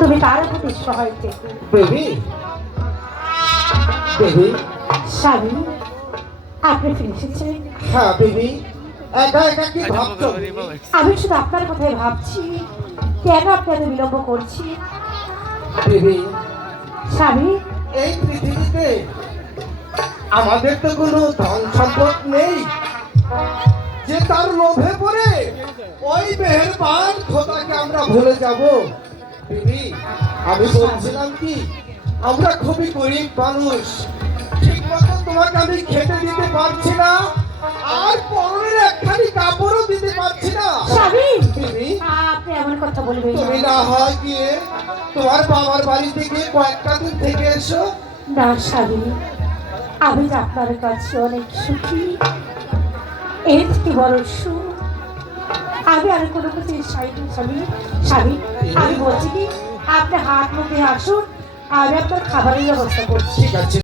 তুমি তার প্রতি সহায় থেকো। বেবি বেবি স্বামী, আপনি ফিরে এসেছেন। হ্যাঁ বেবি, একা একা কি ভাবছো? আমি শুধু আপনার কথাই ভাবছি, কেন আপনাকে বিলম্ব করছি। বেবি, স্বামী, এই পৃথিবীতে আমাদের তো কোনো ধন সম্পদ নেই যে তার লোভে পড়ে ওই মেহেরবান খোদাকে আমরা ভুলে যাব। বেবি, আমি বলছিলাম কি, আমরা খুবই গরিব মানুষ, ঠিক মতো তোমাকে আমি খেতে দিতে পারছি না, আর পরনের একখানি কাপড়ও দিতে পারছি না। স্বামী, বেবি, আপনি এমন কথা বলবেন তুমি না হয় গিয়ে তোমার বাবার বাড়ি থেকে কয়েকটা দিন থেকে এসো। না স্বামী, আমি যে আপনার কাছে অনেক সুখী, এর থেকে বড় সুখ আমি আর কোনো কিছু চাইনি। স্বামী, স্বামী, আমি বলছি কি, আপনি হাত মুখে আসুন, আমি আপনার খাবারের ব্যবস্থা করছি। ঠিক আছে।